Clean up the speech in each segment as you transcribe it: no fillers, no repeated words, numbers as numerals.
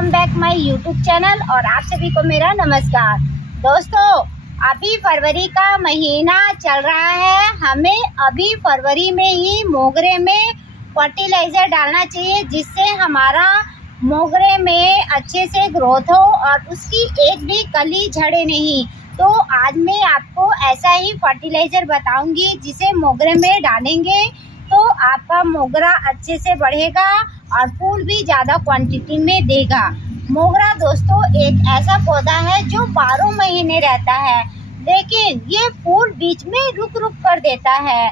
Welcome back my YouTube channel और आप सभी को मेरा नमस्कार। दोस्तों, अभी फरवरी का महीना चल रहा है। हमें अभी फरवरी में ही मोगरे में फर्टिलाइज़र डालना चाहिए, जिससे हमारा मोगरे में अच्छे से ग्रोथ हो और उसकी एक भी कली झड़े नहीं। तो आज मैं आपको ऐसा ही फर्टिलाइज़र बताऊंगी जिसे मोगरे में डालेंगे तो आपका मोगरा अच्छे से बढ़ेगा और फूल भी ज़्यादा क्वांटिटी में देगा। मोगरा दोस्तों एक ऐसा पौधा है जो 12 महीने रहता है, लेकिन ये फूल बीच में रुक रुक कर देता है।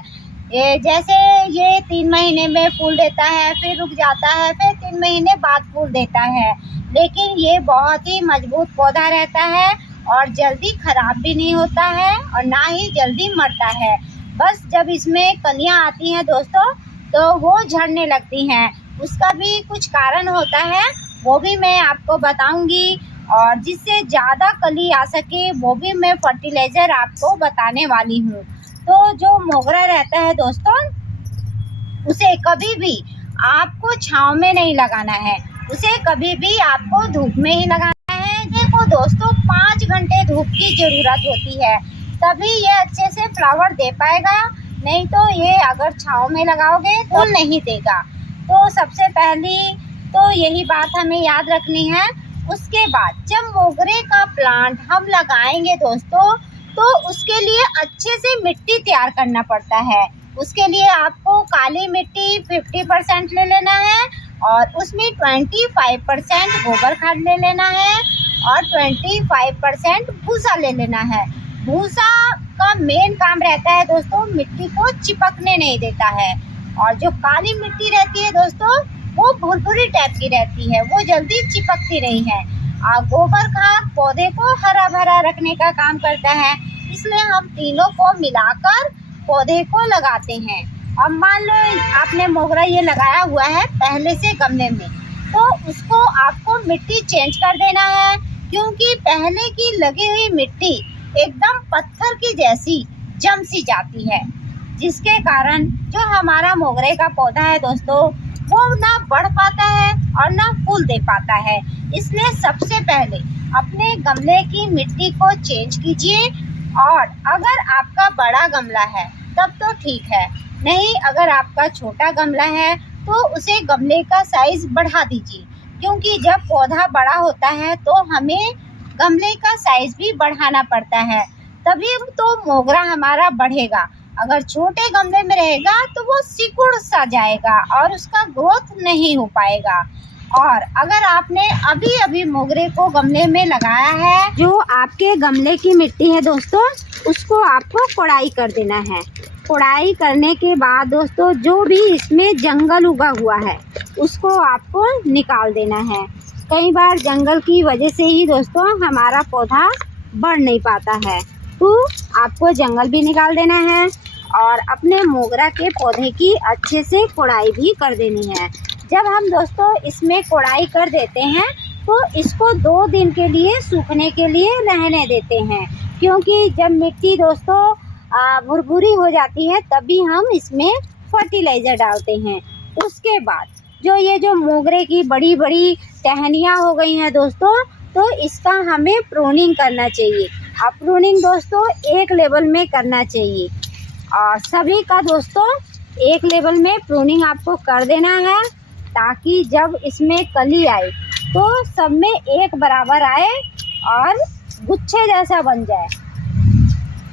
जैसे ये 3 महीने में फूल देता है, फिर रुक जाता है, फिर 3 महीने बाद फूल देता है। लेकिन ये बहुत ही मजबूत पौधा रहता है और जल्दी खराब भी नहीं होता है और ना ही जल्दी मरता है। बस जब इसमें कलियां आती हैं दोस्तों तो वो झड़ने लगती हैं। उसका भी कुछ कारण होता है, वो भी मैं आपको बताऊंगी, और जिससे ज़्यादा कली आ सके वो भी मैं फर्टिलाइज़र आपको बताने वाली हूँ। तो जो मोगरा रहता है दोस्तों, उसे कभी भी आपको छांव में नहीं लगाना है, उसे कभी भी आपको धूप में ही लगाना है। देखो दोस्तों, 5 घंटे धूप की ज़रूरत होती है, तभी ये अच्छे से फ्लावर दे पाएगा। नहीं तो ये अगर छांव में लगाओगे तो नहीं देगा। तो सबसे पहली तो यही बात हमें याद रखनी है। उसके बाद जब मोगरे का प्लांट हम लगाएंगे दोस्तों, तो उसके लिए अच्छे से मिट्टी तैयार करना पड़ता है। उसके लिए आपको काली मिट्टी 50% ले लेना है और उसमें 25% गोबर खाद ले लेना है और 25% भूसा ले लेना है। भूसा का मेन काम रहता है दोस्तों, मिट्टी को चिपकने नहीं देता है। और जो काली मिट्टी रहती है दोस्तों, वो भुरभुरी टाइप की रहती है, वो जल्दी चिपकती नहीं है। और गोबर खाद पौधे को हरा भरा रखने का काम करता है, इसलिए हम तीनों को मिलाकर पौधे को लगाते हैं। अब मान लो आपने मोगरा ये लगाया हुआ है पहले से गमले में, तो उसको आपको मिट्टी चेंज कर देना है, क्योंकि पहले की लगी हुई मिट्टी एकदम पत्थर की जैसी जम सी जाती है, जिसके कारण जो हमारा मोगरे का पौधा है दोस्तों, वो ना बढ़ पाता है और ना फूल दे पाता है। इसलिए सबसे पहले अपने गमले की मिट्टी को चेंज कीजिए। और अगर आपका बड़ा गमला है तब तो ठीक है, नहीं अगर आपका छोटा गमला है तो उसे गमले का साइज बढ़ा दीजिए, क्योंकि जब पौधा बड़ा होता है तो हमें गमले का साइज भी बढ़ाना पड़ता है, तभी तो मोगरा हमारा बढ़ेगा। अगर छोटे गमले में रहेगा तो वो सिकुड़ सा जाएगा और उसका ग्रोथ नहीं हो पाएगा। और अगर आपने अभी अभी मोगरे को गमले में लगाया है, जो आपके गमले की मिट्टी है दोस्तों, उसको आपको कोड़ाई कर देना है। कोड़ाई करने के बाद दोस्तों, जो भी इसमें जंगल उगा हुआ है उसको आपको निकाल देना है। कई बार जंगल की वजह से ही दोस्तों हमारा पौधा बढ़ नहीं पाता है, तो आपको जंगल भी निकाल देना है और अपने मोगरा के पौधे की अच्छे से कोड़ाई भी कर देनी है। जब हम दोस्तों इसमें कोड़ाई कर देते हैं तो इसको 2 दिन के लिए सूखने के लिए रहने देते हैं, क्योंकि जब मिट्टी दोस्तों भुरभुरी हो जाती है तभी हम इसमें फर्टिलाइज़र डालते हैं। उसके बाद जो मोगरे की बड़ी बड़ी टहनियाँ हो गई हैं दोस्तों, तो इसका हमें प्रूनिंग करना चाहिए। अब प्रूनिंग दोस्तों एक लेवल में करना चाहिए और सभी का दोस्तों एक लेवल में प्रूनिंग आपको कर देना है, ताकि जब इसमें कली आए तो सब में एक बराबर आए और गुच्छे जैसा बन जाए।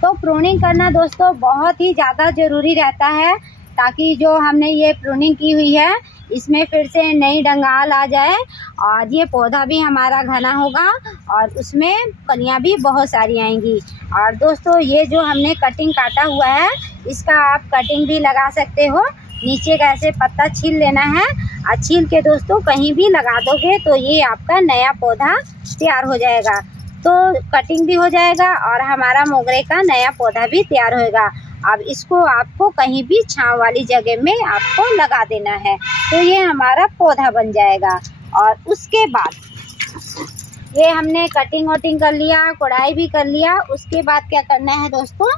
तो प्रूनिंग करना दोस्तों बहुत ही ज़्यादा ज़रूरी रहता है, ताकि जो हमने ये प्रूनिंग की हुई है इसमें फिर से नई डंगाल आ जाए और ये पौधा भी हमारा घना होगा और उसमें कलियां भी बहुत सारी आएंगी। और दोस्तों ये जो हमने कटिंग काटा हुआ है, इसका आप कटिंग भी लगा सकते हो। नीचे का ऐसे पत्ता छील लेना है और छील के दोस्तों कहीं भी लगा दोगे तो ये आपका नया पौधा तैयार हो जाएगा। तो कटिंग भी हो जाएगा और हमारा मोगरे का नया पौधा भी तैयार होएगा। अब इसको आपको कहीं भी छांव वाली जगह में आपको लगा देना है, तो ये हमारा पौधा बन जाएगा। और उसके बाद ये हमने कटिंग वटिंग कर लिया, कोड़ाई भी कर लिया। उसके बाद क्या करना है दोस्तों,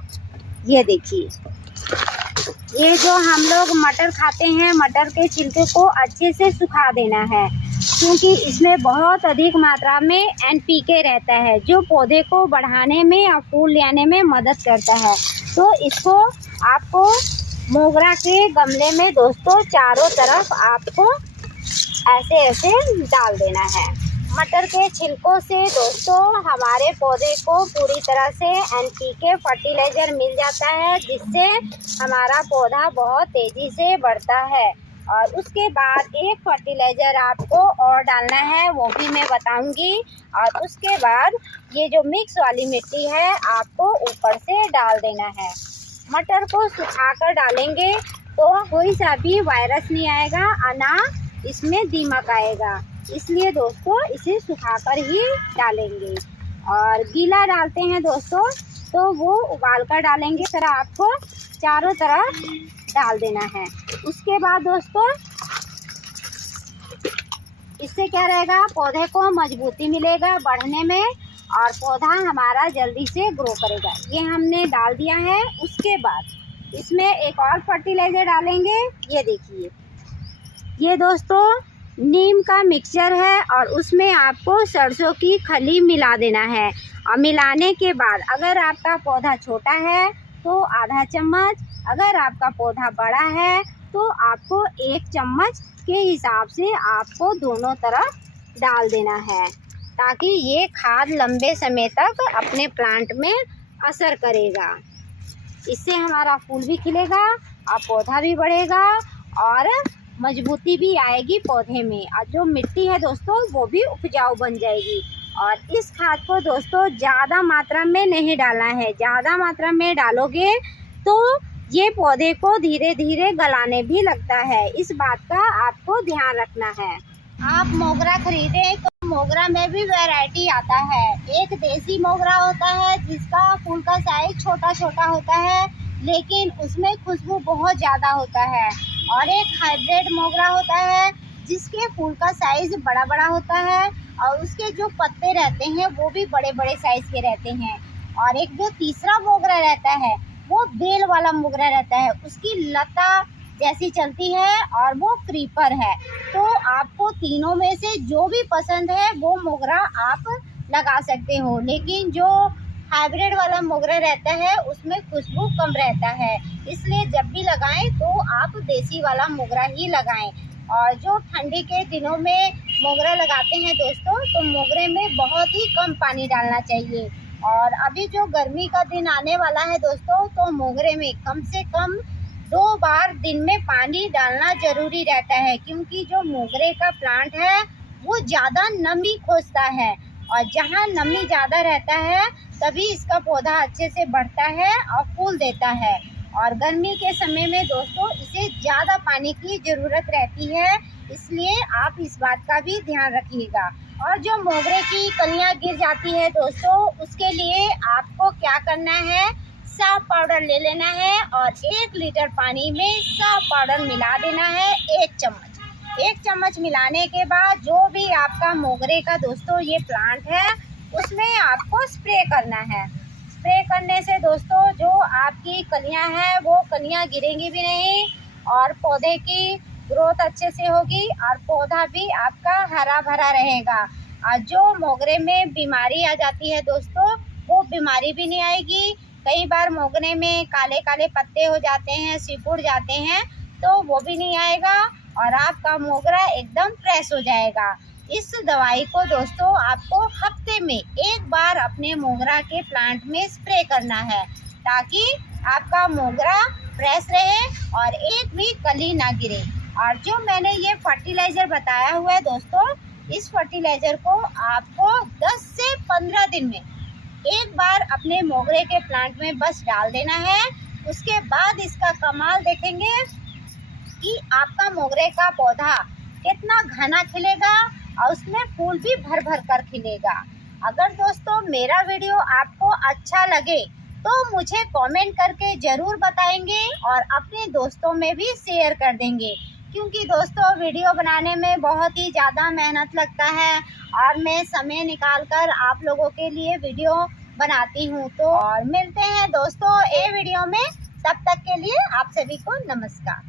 ये देखिए, ये जो हम लोग मटर खाते हैं, मटर के छिलके को अच्छे से सुखा देना है। क्योंकि इसमें बहुत अधिक मात्रा में NPK रहता है जो पौधे को बढ़ाने में और फूल लाने में मदद करता है। तो इसको आपको मोगरा के गमले में दोस्तों चारों तरफ आपको ऐसे ऐसे डाल देना है। मटर के छिलकों से दोस्तों हमारे पौधे को पूरी तरह से NPK फर्टिलाइज़र मिल जाता है, जिससे हमारा पौधा बहुत तेज़ी से बढ़ता है। और उसके बाद एक फर्टिलाइज़र आपको और डालना है, वो भी मैं बताऊंगी। और उसके बाद ये जो मिक्स वाली मिट्टी है आपको ऊपर से डाल देना है। मटर को सुखाकर डालेंगे तो कोई सा भी वायरस नहीं आएगा और ना इसमें दीमक आएगा, इसलिए दोस्तों इसे सुखाकर ही डालेंगे। और गीला डालते हैं दोस्तों तो वो उबाल कर डालेंगे, इस तरह आपको चारों तरफ डाल देना है। उसके बाद दोस्तों इससे क्या रहेगा, पौधे को मजबूती मिलेगा बढ़ने में और पौधा हमारा जल्दी से ग्रो करेगा। ये हमने डाल दिया है। उसके बाद इसमें एक और फर्टिलाइज़र डालेंगे। ये देखिए, ये दोस्तों नीम का मिक्सचर है और उसमें आपको सरसों की खली मिला देना है। और मिलाने के बाद अगर आपका पौधा छोटा है तो आधा चम्मच, अगर आपका पौधा बड़ा है तो आपको 1 चम्मच के हिसाब से आपको दोनों तरफ डाल देना है, ताकि ये खाद लंबे समय तक अपने प्लांट में असर करेगा। इससे हमारा फूल भी खिलेगा और पौधा भी बढ़ेगा और मजबूती भी आएगी पौधे में। और जो मिट्टी है दोस्तों वो भी उपजाऊ बन जाएगी। और इस खाद को दोस्तों ज़्यादा मात्रा में नहीं डालना है, ज़्यादा मात्रा में डालोगे तो ये पौधे को धीरे धीरे गलाने भी लगता है। इस बात का आपको ध्यान रखना है। आप मोगरा खरीदें तो मोगरा में भी वैरायटी आता है। एक देसी मोगरा होता है जिसका फूल का साइज छोटा छोटा होता है, लेकिन उसमें खुशबू बहुत ज़्यादा होता है। और एक हाइब्रिड मोगरा होता है जिसके फूल का साइज बड़ा बड़ा होता है और उसके जो पत्ते रहते हैं वो भी बड़े बड़े साइज के रहते हैं। और एक जो तीसरा मोगरा रहता है वो बेल वाला मोगरा रहता है, उसकी लता जैसी चलती है और वो क्रीपर है। तो आपको तीनों में से जो भी पसंद है वो मोगरा आप लगा सकते हो, लेकिन जो हाइब्रिड वाला मोगरा रहता है उसमें खुशबू कम रहता है, इसलिए जब भी लगाएं तो आप देसी वाला मोगरा ही लगाएं। और जो ठंडी के दिनों में मोगरा लगाते हैं दोस्तों तो मोगरे में बहुत ही कम पानी डालना चाहिए। और अभी जो गर्मी का दिन आने वाला है दोस्तों तो मोगरे में कम से कम 2 बार दिन में पानी डालना ज़रूरी रहता है, क्योंकि जो मोगरे का प्लांट है वो ज़्यादा नमी खोजता है और जहाँ नमी ज़्यादा रहता है तभी इसका पौधा अच्छे से बढ़ता है और फूल देता है। और गर्मी के समय में दोस्तों इसे ज़्यादा पानी की ज़रूरत रहती है, इसलिए आप इस बात का भी ध्यान रखिएगा। और जो मोगरे की कलियां गिर जाती है दोस्तों उसके लिए आपको क्या करना है, साफ पाउडर ले लेना है और 1 लीटर पानी में साफ पाउडर मिला देना है 1 चम्मच। 1 चम्मच मिलाने के बाद जो भी आपका मोगरे का दोस्तों ये प्लांट है उसमें आपको स्प्रे करना है। स्प्रे करने से दोस्तों जो आपकी कलियां हैं वो कलियां गिरेंगी भी नहीं और पौधे की ग्रोथ अच्छे से होगी और पौधा भी आपका हरा भरा रहेगा। और जो मोगरे में बीमारी आ जाती है दोस्तों वो बीमारी भी नहीं आएगी। कई बार मोगरे में काले काले पत्ते हो जाते हैं, सिकुड़ जाते हैं, तो वो भी नहीं आएगा और आपका मोगरा एकदम फ्रेश हो जाएगा। इस दवाई को दोस्तों आपको हफ्ते में 1 बार अपने मोगरा के प्लांट में स्प्रे करना है, ताकि आपका मोगरा फ्रेश रहे और एक भी कली ना गिरे। और जो मैंने ये फर्टिलाइज़र बताया हुआ है दोस्तों, इस फर्टिलाइज़र को आपको 10 से 15 दिन में 1 बार अपने मोगरे के प्लांट में बस डाल देना है। उसके बाद इसका कमाल देखेंगे कि आपका मोगरे का पौधा कितना घना खिलेगा और उसमें फूल भी भर भर कर खिलेगा। अगर दोस्तों मेरा वीडियो आपको अच्छा लगे तो मुझे कमेंट करके ज़रूर बताएंगे और अपने दोस्तों में भी शेयर कर देंगे, क्योंकि दोस्तों वीडियो बनाने में बहुत ही ज़्यादा मेहनत लगता है और मैं समय निकाल कर आप लोगों के लिए वीडियो बनाती हूँ। तो और मिलते हैं दोस्तों ए वीडियो में, तब तक के लिए आप सभी को नमस्कार।